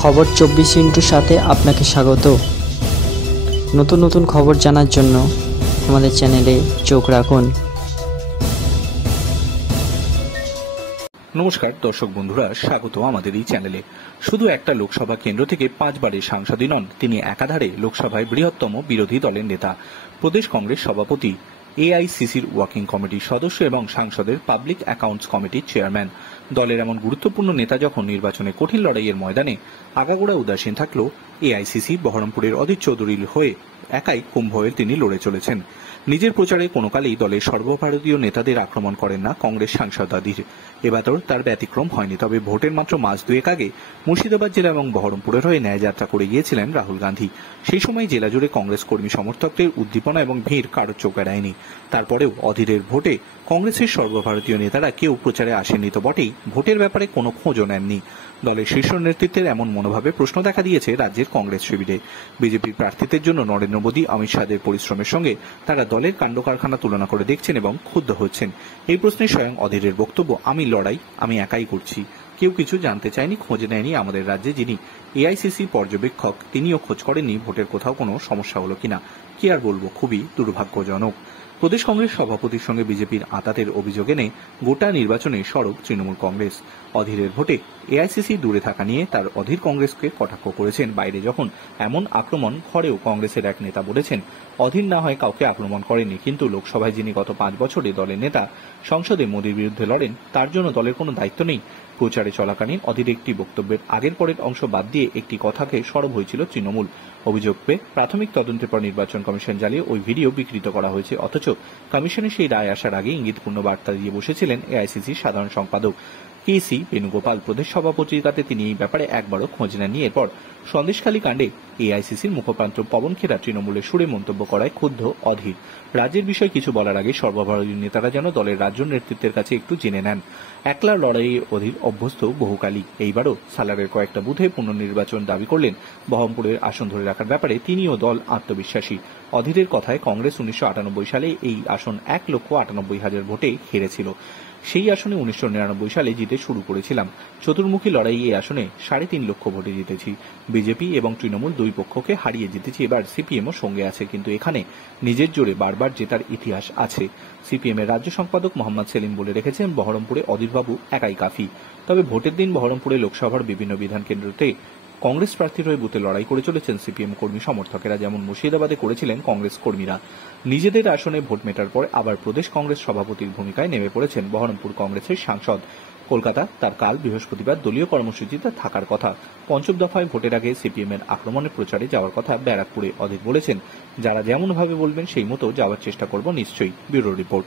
খবর 24 সাথে আপনাকে স্বাগত। নতুন নতুন খবর জানার জন্য আমাদের চ্যানেলে চোখ রাখুন। নমস্কার দর্শক বন্ধুরা, স্বাগত আমাদের এই চ্যানেলে। শুধু একটা লোকসভা কেন্দ্র থেকে 5 বারের সাংসদই নন, তিনি একাধারে লোকসভায় বৃহত্তম বিরোধী দলের নেতা, প্রদেশ কংগ্রেস সভাপতি, এআইসিসির ওয়ার্কিং কমিটির সদস্য এবং সাংসদের পাবলিক অ্যাকাউন্টস কমিটির চেয়ারম্যান। দলের এমন গুরুত্বপূর্ণ নেতা যখন নির্বাচনে কঠিন লড়াইয়ের ময়দানে আগাগোড়া উদাসীন থাকলো, এআইসিসি বহরমপুরের অধীর চৌধুরীর হয়ে একাই কুম্ভয়ে তিনি লড়ে চলেছেন। নিজের প্রচারে কোনো কালেই দলের সর্বভারতীয় নেতাদের আক্রমণ করেন না কংগ্রেস সাংসদ অধীর। এবারও তার ব্যতিক্রম হয়নি। তবে ভোটের মাত্র মাস দুয়েক আগে মুর্শিদাবাদ জেলা এবং বহরমপুরের হয়ে ন্যায়যাত্রা করে গিয়েছিলেন রাহুল গান্ধী। সেই সময় জেলা জুড়ে কংগ্রেস কর্মী সমর্থকদের উদ্দীপনা এবং ভিড় কারোর চোখ এড়ায়নি। তারপরেও অধীরের ভোটে কংগ্রেসের সর্বভারতীয় নেতারা কেউ প্রচারে আসেননি তো বটেই, ভোটের ব্যাপারে কোনো খোঁজও নেননি। দলের শীর্ষ নেতৃত্বের এমন মনোভাবে প্রশ্ন দেখা দিয়েছে রাজ্যের কংগ্রেস শিবিরে। বিজেপির প্রার্থীদের জন্য নরেন্দ্র মোদী, অমিত শাহের পরিশ্রমের সঙ্গে তারা দলের কাণ্ড কারখানা তুলনা করে দেখছেন এবং ক্ষুব্ধ হচ্ছেন। এই প্রশ্নে স্বয়ং অধীরের বক্তব্য, আমি লড়াই আমি একাই করছি। কেউ কিছু জানতে চায়নি, খোঁজ নেয়নি। আমাদের রাজ্যে যিনি এআইসিসি পর্যবেক্ষক, তিনিও খোঁজ করেননি ভোটের কোথাও কোনো সমস্যা হলো কিনা। কি আর বলবো, খুবই দুর্ভাগ্যজনক। প্রদেশ কংগ্রেস সভাপতির সঙ্গে বিজেপির আঁতাতের অভিযোগ এনে গোটা নির্বাচনে সরব তৃণমূল কংগ্রেস। অধীরের ভোটে এআইসিসি দূরে থাকা নিয়ে তার অধীর কংগ্রেসকে কটাক্ষ করেছেন। বাইরে যখন এমন আক্রমণ, ঘরেও কংগ্রেসের এক নেতা বলেছেন, অধীর না হয় কাউকে আক্রমণ করেনি, কিন্তু লোকসভায় যিনি গত 5 বছরে দলের নেতা, সংসদে মোদীর বিরুদ্ধে লড়েন, তার জন্য দলের কোনো দায়িত্ব নেই। প্রচারে চলাকালীন অধীর একটি বক্তব্যের আগের পরের অংশ বাদ দিয়ে একটি কথাকে সরব হয়েছিল তৃণমূল। অভিযোগ পেয়ে প্রাথমিক তদন্তের পর নির্বাচন কমিশন জ্বালিয়ে ওই ভিডিও বিকৃত করা হয়েছে। অথচ কমিশনের সেই রায় আসার আগে ইঙ্গিতপূর্ণ বার্তা দিয়ে বসেছিলেন এআইসিসির সাধারণ সম্পাদক কেসি বেণুগোপাল। প্রদেশ সভা পত্রিকাতে তিনি এই ব্যাপারে একবারও খোঁজ নেননি। এরপর সন্দেশখালী কাণ্ডে এআইসিসির মুখপাত্র পবন খেরা তৃণমূলের সুরে মন্তব্য করায় ক্ষুব্ধ অধীর। রাজ্যের বিষয়ে কিছু বলার আগে সর্বভারতীয় নেতারা যেন দলের রাজ্য নেতৃত্বের কাছে একটু জেনে নেন। একলা লড়াইয়ে অধীর অভ্যস্ত বহুকালই। এইবারও সালারের কয়েকটা বুথে পুনর্নির্বাচন দাবি করলেন। বহরমপুরের আসন ধরে রাখার ব্যাপারে তিনিও দল আত্মবিশ্বাসী। অধীরের কথায় কংগ্রেস 1998 সালে এই আসন 1,98,000 ভোটে হেরেছিল। সেই আসনে 1999 সালে জিতে শুরু করেছিলাম। চতুর্মুখী লড়াই এই আসনে 3.5 লক্ষ ভোটে জিতেছি। বিজেপি এবং তৃণমূল দুই পক্ষকে হারিয়ে জিতেছি। এবার সিপিএমও সঙ্গে আছে, কিন্তু এখানে নিজের জোরে বারবার জেতার ইতিহাস আছে। সিপিএম এর রাজ্য সম্পাদক মোহাম্মদ সেলিম বলে রেখেছেন, বহরমপুরে অধীরবাবু একাই কাফি। তবে ভোটের দিন বহরমপুরে লোকসভার বিভিন্ন বিধান কেন্দ্রতে কংগ্রেস প্রার্থীর হয়ে বুথে লড়াই করে চলেছেন সিপিএম কর্মী সমর্থকেরা, যেমন মুর্শিদাবাদে করেছিলেন কংগ্রেস কর্মীরা। নিজেদের আসনে ভোট মেটার পর আবার প্রদেশ কংগ্রেস সভাপতির ভূমিকায় নেমে পড়েছেন বহরমপুর কংগ্রেসের সাংসদ। কলকাতা তার কাল বৃহস্পতিবার দলীয় কর্মসূচিতে থাকার কথা। 5ম দফায় ভোটের আগে সিপিএম এর আক্রমণের প্রচারে যাওয়ার কথা ব্যারাকপুরে। অধীর বলেছেন, যারা যেমন ভাবে বলবেন সেই মতো যাওয়ার চেষ্টা করব নিশ্চয়ই। Bureau report.